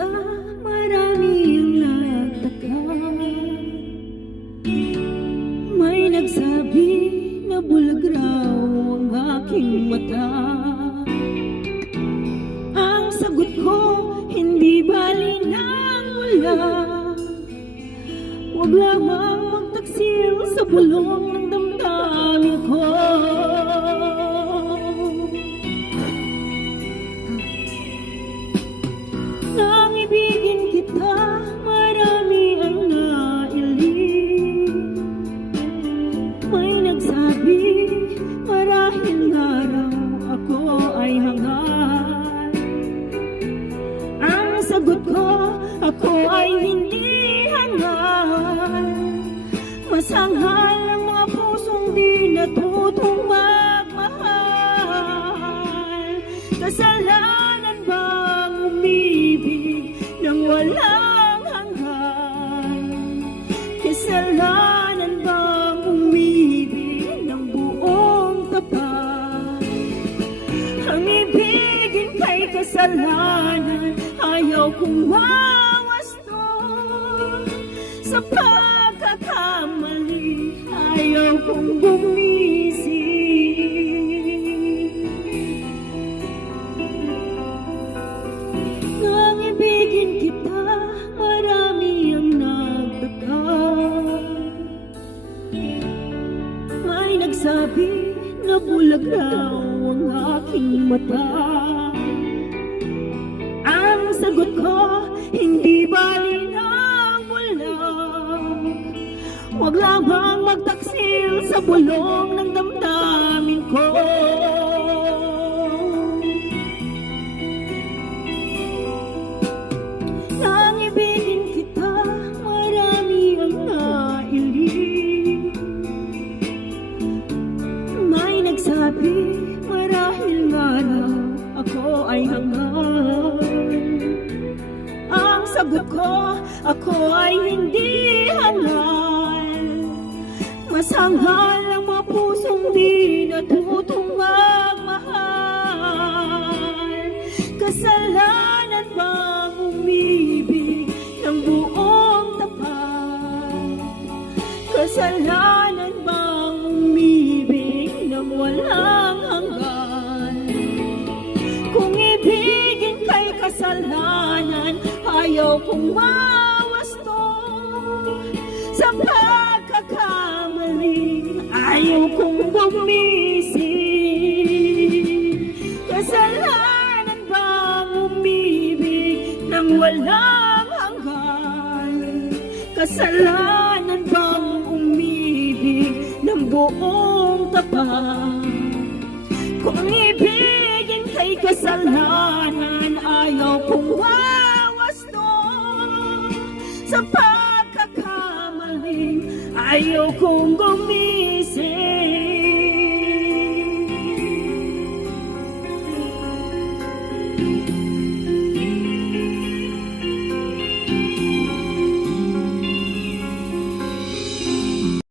kita, marami ang nagtaka. May nagsabi na bulag raw ang aking mata. Ang sagot ko, hindi bali nang wala. Huwag lamang magtaksil sa bulong ng damdamin ko. Nang ibigin kita, marami ang nailing. May nagsabi, marahil nga raw ako ay hangal. Ang sagot ko, ako ay hindi hangal. Masanghal ang mga pusong di natutong magmahal. Kasalanan bang umibig nang walang hanggan? Kasalanan bang umibig ng buong tapat? Ang ibigin kay kasalanan, ayaw kong mawasto. Sa pagkakamali, ayaw kong gumising. Nang ibigin kita, marami ang nagtaka. May nagsabi na bulag raw ang aking mata. Ang sagot ko, hindi bali ng bulag. Huwag lamang magtaksil sa bulong ng damdamin ko. Nang ibigin kita, marami ang nailing. May nagsabi, marahil nga raw ako ay hangal. Ang sagot ko, ako ay hindi hangal. Masanghal ang mga pusong di natutong magmahal. Kasalanan bang umibig ng buong tapat? Kasalanan bang umibig ng walang hanggan? Kung ibigin kay kasalanan, ayaw kong mawasto. Sa pagkakamali, ayaw kong gumising. Kasalanan bang umibig ng walang hanggan? Kasalanan bang umibig ng buong tapat? Kung ibigin kay kasalanan, ayaw kong wawasto. Sa pagkakamaling, ayaw kong gumising.